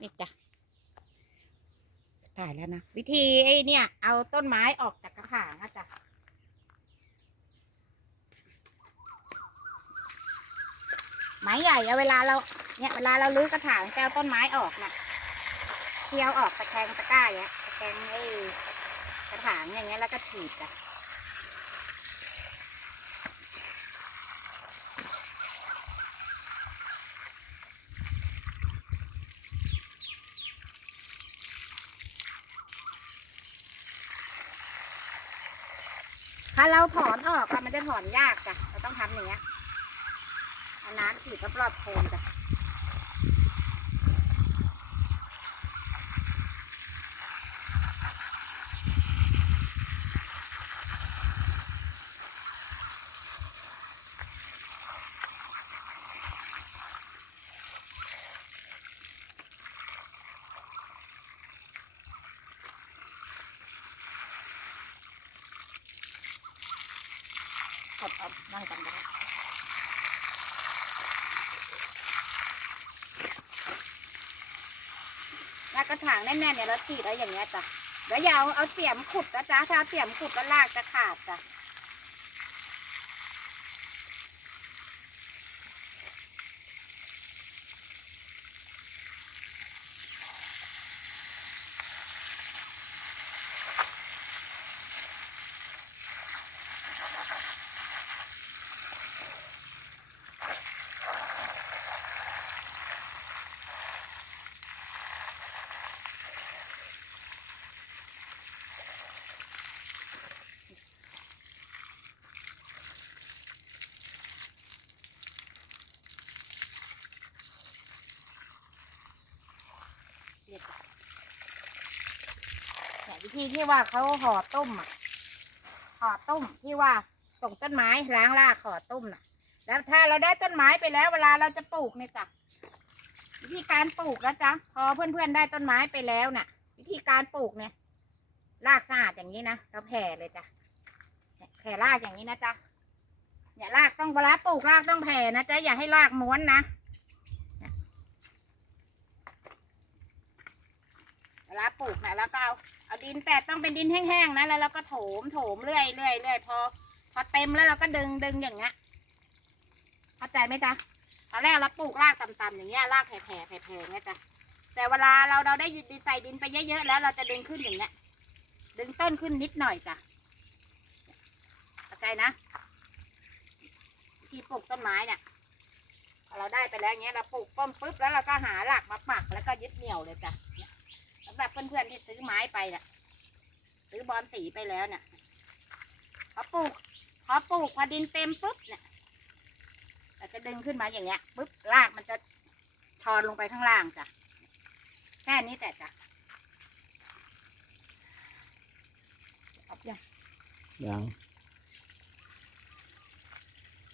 นี่จ้ะถ่ายแล้วนะ วิธีไอ้เนี่ย เอาต้นไม้ออกจากกระถางอะจ้ะไม้ใหญ่อะเวลาเราเนี่ยเวลาเราลื้อกระถางจะเอาต้นไม้ออกนะเที่ยวออกตะแคงตะกร้าอย่างเงี้ยตะแคงไอ้กระถางอย่างเงี้ยแล้วก็ฉีดจ้ะ ถ้าเราถอนออกอะมันจะถอนยากจ้ะเราต้องทำอย่างเงี้ยเอาน้ำฉีดรอบๆโคนจ้ะ ดเอานั่งกันได้แล้วกระถางแน่นๆเนี่ยเราฉีดแล้วอย่างเงี้ยจ้ะเดี๋ยวอย่าเอาเอาเสียมขุดนะจ๊ะถ้าเอาเสียมขุดแล้วลากจะขาดจ้ะ เนี่ยวิธีที่ว่าเขาห่อต้มอะห่อต้มที่ว่าส่งต้นไม้ล้างรากห่อต้มน่ะ แล้วถ้าเราได้ต้นไม้ไปแล้วเวลาเราจะปลูกเนี่ยจ้ะวิธีการปลูกนะจ๊ะพอเพื่อนๆได้ต้นไม้ไปแล้วน่ะ วิธีการปลูกเนี่ยรากสะอาดอย่างนี้นะเราแผ่เลยจ้ะแผ่รากอย่างนี้นะจ๊ะเนี่ยรากต้องเวลาปลูกรากต้องแผ่นะจ๊ะอย่าให้รากม้วนนะเวลาปลูกนะแล้วก็เอา เอาดินแต่ต้องเป็นดินแห้งๆนะแล้วเราก็โถมโถมเรื่อยเรื่อยเรื่อยพอ พอเต็มแล้วเราก็ดึงดึงอย่างเงี้ยเข้าใจไหมจ๊ะตอนแรกเราปลูกรากต่ำๆอย่างเงี้ยรากแผ่ๆแผ่ๆเงี้ยจ้ะแต่เวลาเราเราได้ดินใส่ดินไปเยอะๆแล้ว เราจะดึงขึ้นอย่างเงี้ยดึงต้นขึ้นนิดหน่อยจ้ะเข้าใจนะที่ปลูกต้นไม้เนี่ยพอเราได้ไปแล้วอย่างเงี้ยเราปลูกต้นปุ๊บแล้วเราก็หาหลักมาปักแล้วก็ยึดเหนี่ยวเลยจ้ะำหรับเพื่อนๆที่ซื้อไม้ไปน่ะ ซื้อบอลสีไปแล้วเนี่ยพอปลูกพอปลูกพอดินเต็มปุ๊บเนี่ยเราจะดึงขึ้นมาอย่างเงี้ยปุ๊บรากมันจะชอนลงไปข้างล่างจ้ะแค่นี้แต่จ้ะเอายังยัง